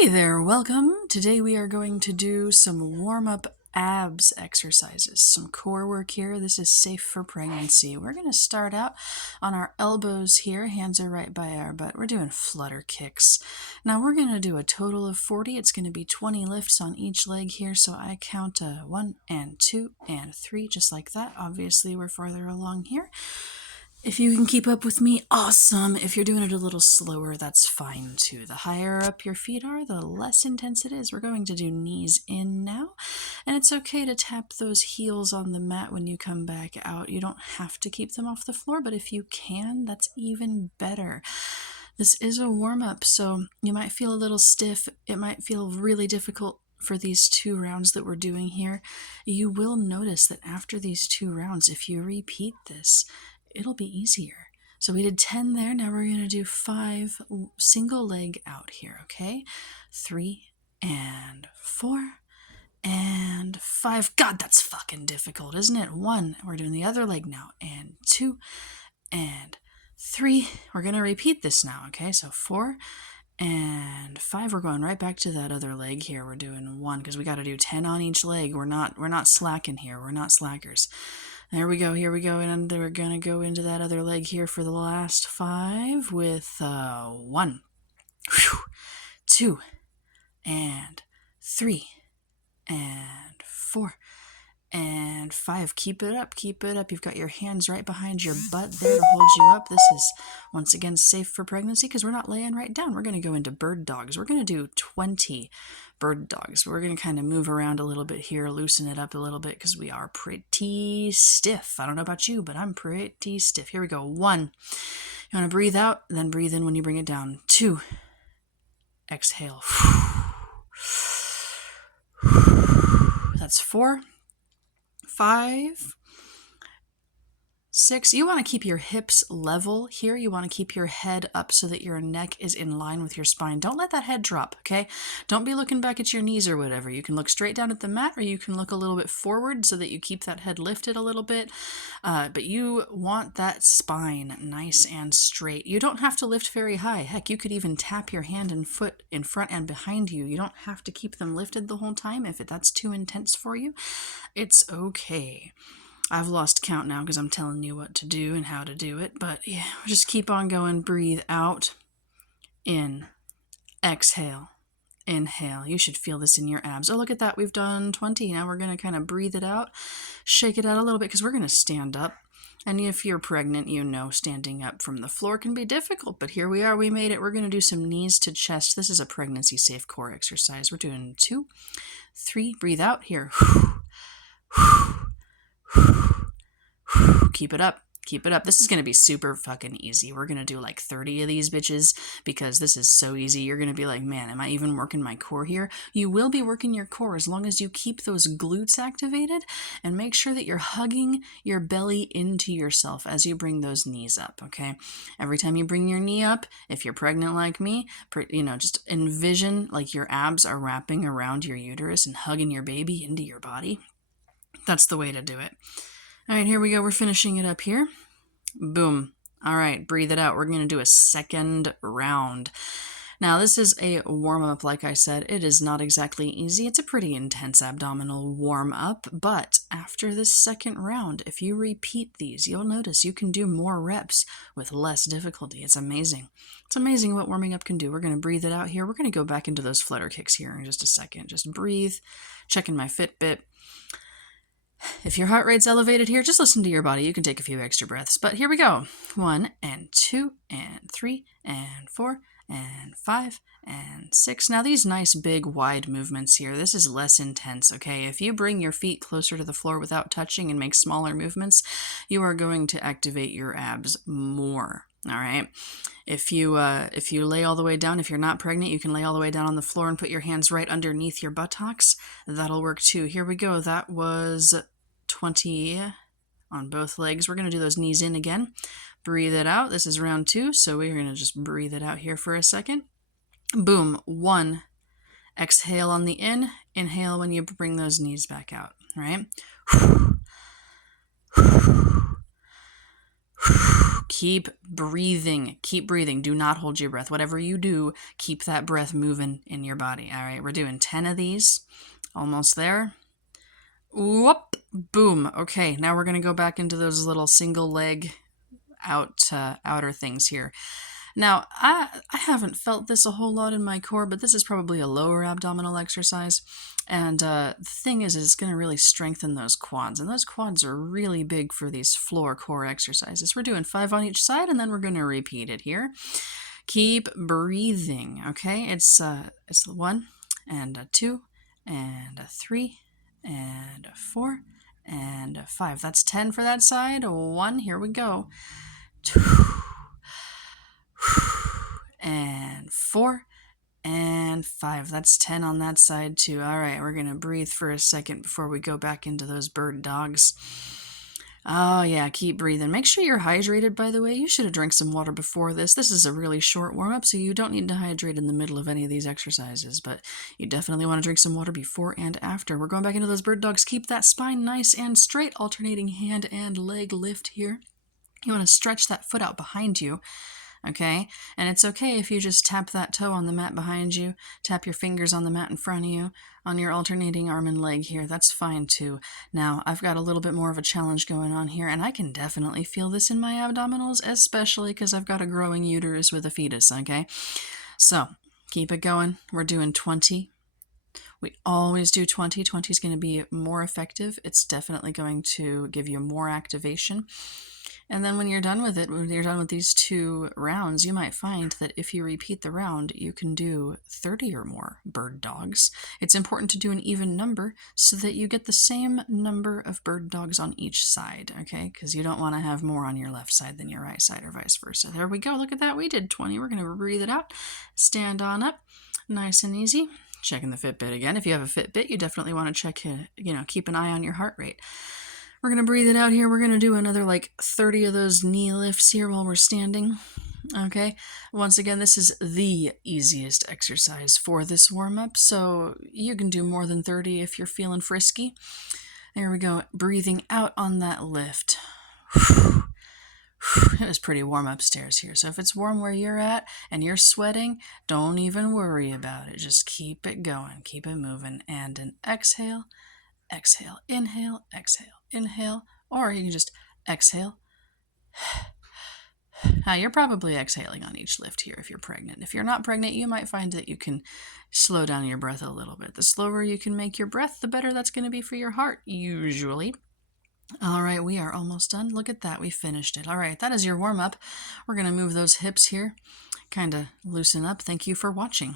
Hey there, welcome. Today we are going to do some warm-up abs exercises, some core work here. This is safe for pregnancy. We're going to start out on our elbows here. Hands are right by our butt. We're doing flutter kicks. Now we're going to do a total of 40. It's going to be 20 lifts on each leg here. So I count 1 and 2 and 3 just like that. Obviously we're farther along here. If you can keep up with me, awesome. If you're doing it a little slower, that's fine too. The higher up your feet are, the less intense it is. We're going to do knees in now. And it's okay to tap those heels on the mat when you come back out. You don't have to keep them off the floor, but if you can, that's even better. This is a warm-up, so you might feel a little stiff. It might feel really difficult for these 2 rounds that we're doing here. You will notice that after these 2 rounds, if you repeat this, it'll be easier. So we did 10 there. Now we're going to do 5 single leg out here, okay? 3 and 4 and 5. God, that's fucking difficult, isn't it? 1. We're doing the other leg now. And 2 and 3. We're going to repeat this now, okay? So 4 and 5. We're going right back to that other leg here. We're doing 1 because we got to do 10 on each leg. We're not slacking here. We're not slackers. There we go, here we go, and we're going to go into that other leg here for the last 5 with 1, 2, and 3, and 4, and 5. Keep it up, keep it up. You've got your hands right behind your butt there to hold you up. This is, once again, safe for pregnancy because we're not laying right down. We're going to go into bird dogs. We're going to do 20 bird dogs. We're going to kind of move around a little bit here, loosen it up a little bit because we are pretty stiff. I don't know about you, but I'm pretty stiff. Here we go. 1. You want to breathe out, then breathe in when you bring it down. 2. Exhale. That's 4. 5, 6. You want to keep your hips level here. You want to keep your head up so that your neck is in line with your spine. Don't let that head drop, okay? Don't be looking back at your knees or whatever. You can look straight down at the mat or you can look a little bit forward so that you keep that head lifted a little bit. But you want that spine nice and straight. You don't have to lift very high. Heck, you could even tap your hand and foot in front and behind you. You don't have to keep them lifted the whole time. If that's too intense for you, it's okay. I've lost count now because I'm telling you what to do and how to do it, but yeah, just keep on going. Breathe out, in, exhale, inhale. You should feel this in your abs. Oh, look at that. We've done 20. Now we're going to kind of breathe it out, shake it out a little bit because we're going to stand up. And if you're pregnant, you know standing up from the floor can be difficult, but here we are. We made it. We're going to do some knees to chest. This is a pregnancy safe core exercise. We're doing 2, 3. Breathe out here. Keep it up. Keep it up. This is going to be super fucking easy. We're going to do like 30 of these bitches because this is so easy. You're going to be like, man, am I even working my core here? You will be working your core as long as you keep those glutes activated and make sure that you're hugging your belly into yourself as you bring those knees up, okay? Every time you bring your knee up, if you're pregnant like me, just envision like your abs are wrapping around your uterus and hugging your baby into your body. That's the way to do it. All right, here we go. We're finishing it up here. Boom. All right, breathe it out. We're going to do a second round. Now, this is a warm-up, like I said. It is not exactly easy. It's a pretty intense abdominal warm-up, but after this second round, if you repeat these, you'll notice you can do more reps with less difficulty. It's amazing. It's amazing what warming up can do. We're going to breathe it out here. We're going to go back into those flutter kicks here in just a second. Just breathe, checking my Fitbit. If your heart rate's elevated here, just listen to your body. You can take a few extra breaths. But here we go. 1 and 2 and 3 and 4 and 5 and 6. Now these nice big wide movements here, this is less intense, okay? If you bring your feet closer to the floor without touching and make smaller movements, you are going to activate your abs more. All right. If you lay all the way down, if you're not pregnant, you can lay all the way down on the floor and put your hands right underneath your buttocks. That'll work too. Here we go. That was 20 on both legs. We're going to do those knees in again. Breathe it out. This is round 2, so we're going to just breathe it out here for a second. Boom. 1. Exhale on the in. Inhale when you bring those knees back out. Right? keep breathing. Keep breathing. Do not hold your breath. Whatever you do, keep that breath moving in your body. All right, we're doing 10 of these. Almost there. Whoop, boom. Okay, now we're going to go back into those little single leg outer things here. Now, I haven't felt this a whole lot in my core, but this is probably a lower abdominal exercise. And the thing is it's going to really strengthen those quads. And those quads are really big for these floor core exercises. We're doing 5 on each side, and then we're going to repeat it here. Keep breathing, okay? It's 1 and 2 and 3 and 4 and 5. That's 10 for that side. 1, here we go. 2 and 4 and 5. That's 10 on that side too. All right, we're going to breathe for a second before we go back into those bird dogs. Oh yeah, keep breathing. Make sure you're hydrated, by the way. You should have drank some water before this. This is a really short warm-up, so you don't need to hydrate in the middle of any of these exercises, but you definitely want to drink some water before and after. We're going back into those bird dogs. Keep that spine nice and straight, alternating hand and leg lift here. You want to stretch that foot out behind you. Okay, and it's okay if you just tap that toe on the mat behind you, tap your fingers on the mat in front of you, on your alternating arm and leg here. That's fine too. Now, I've got a little bit more of a challenge going on here, and I can definitely feel this in my abdominals, especially because I've got a growing uterus with a fetus, okay? So, keep it going. We're doing 20. We always do 20. 20 is going to be more effective. It's definitely going to give you more activation. And then when you're done with it, when you're done with these 2 rounds, you might find that if you repeat the round, you can do 30 or more bird dogs. It's important to do an even number so that you get the same number of bird dogs on each side, okay? Because you don't want to have more on your left side than your right side or vice versa. There we go. Look at that. We did 20. We're going to breathe it out. Stand on up. Nice and easy. Checking the Fitbit again. If you have a Fitbit, you definitely want to check, keep an eye on your heart rate. We're going to breathe it out here. We're going to do another 30 of those knee lifts here while we're standing. Okay. Once again, this is the easiest exercise for this warm-up, so you can do more than 30 if you're feeling frisky. There we go. Breathing out on that lift. It was pretty warm upstairs here, so if it's warm where you're at and you're sweating, don't even worry about it. Just keep it going. Keep it moving. And an exhale. Exhale, inhale, exhale, inhale, or you can just exhale. Now, you're probably exhaling on each lift here if you're pregnant. If you're not pregnant, you might find that you can slow down your breath a little bit. The slower you can make your breath, the better that's going to be for your heart, usually. All right, we are almost done. Look at that. We finished it. All right, that is your warm-up. We're going to move those hips here, kind of loosen up. Thank you for watching.